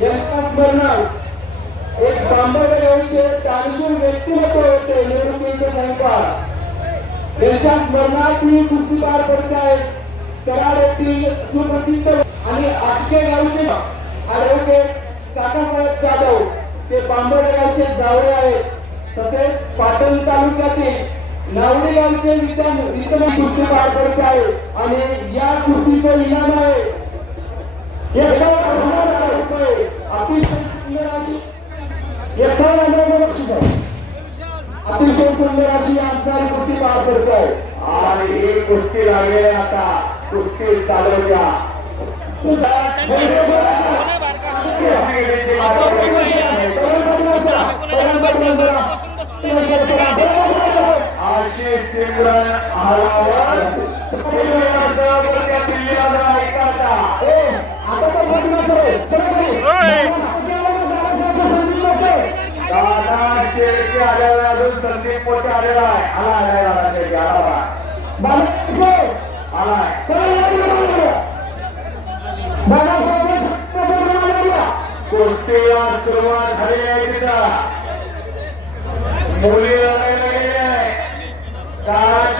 यांच्या स्मरणात एक बांबोडे तानशूर व्यक्तिमत्व होते निवृत्तीचे सायंकाळ यांच्या स्मरणात कुस्ती पार पडत कराड येथील सुप्रसिद्ध आणि आटके गावचे आरोग्य काकासाहेब जाधव ते बांबोडे जावळे आहेत. तसेच पाटण तालुक्यातील गावचे कुस्ती पार पडत आहे आणि या कुस्तीचं इनाम आहे. एकावन्न अतिशय सुंदर अशी एकावन्न लक्ष अतिशय सुंदर अशी आमदार कुस्ती पार पडत आहे. आणि ही कुस्ती लागलेली आता. कुस्ती चालू आलाय आज सुरुवात झाली आहे तिथं मुली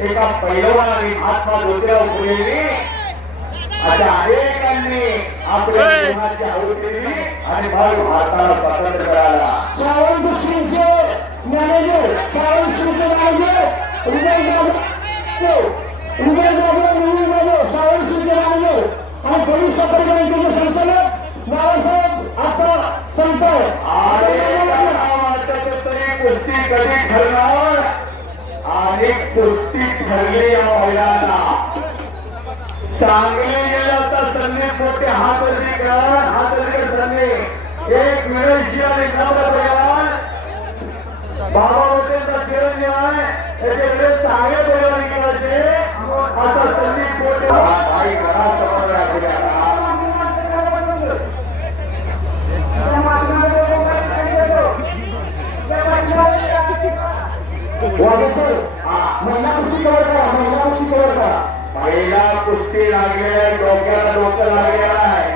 एका पैलवानाने महात्मा ज्योतिराव फुलेने अशा अनेकांनी आपल्या जीवनाची आणि भाग भारताला स्वातंत्र्य मिळाला manager manager Jadhav Jadhav Jadhav manager आणि पोलीस सफाई बँकेचे संचालक बाळासाहेब आता तरी कधी ठरणार आणि कुस्ती ठरली या महिलांना चांगले गेलं तर संदीप मोठे हात वरती हात वरती संदीप एक मिळशी आणि नंबर बाबा होते. चिरंजीव आहे त्याच्याकडे चांगले परिवार गेल्याचे आता संदीप मोठे महिला कुस्ती कवर करा महिला कुस्ती कवर करा. महिला कुस्ती लागलेल्या डोक्याला डोकं लागलेलं आहे.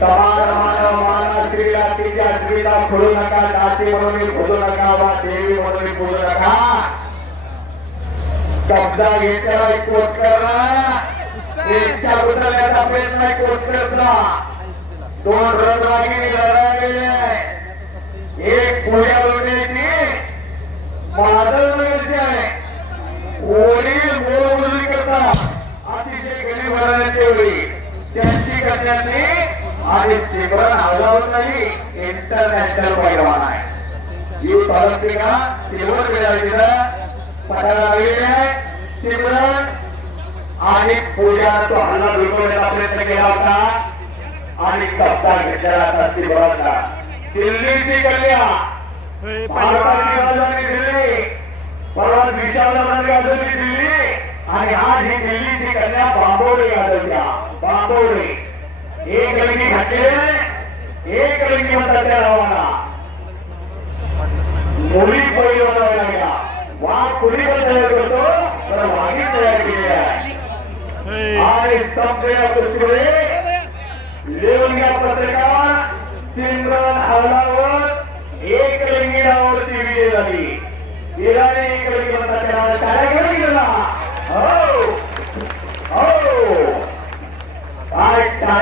समान मानव माना स्त्रीला तिच्या स्त्रीला खोडू नका जाती म्हणून खोदू नका वा देवी म्हणून खोदू नका. कब्जा घेतलेला कोट करा देशच्या उतरण्याचा प्रयत्न कोट करता दोन रणरागिणी लढायले. एक पुण्या त्यांची आणि सिमरन हजावर इंटरनॅशनल पैलवान आहे. ही ऑलिम्पिका सिल्वर मेडल पटायला लागलेली आहे. सिमरन आणि पूजा हल्ला लुटवण्याचा प्रयत्न केला होता. आणि कप्तान घेतलेला होता सिमरनला दिल्लीची कन्या. भारताची राजधानी दिल्ली. परवा विशाला राजधानी दिल्ली. आणि आज ही दिल्लीची कन्या बांबोडे गाजवल्या बांबोडे एक लिंगी घाटी एक रंगी म्हणतात त्या मुली पहिली बनवायला लागल्या वाघ कुणी पण तयार करतो तर वाघी तयार केली आहे. आणि स्तंभ या कुस्तीमध्ये पत्रिका घ्या काय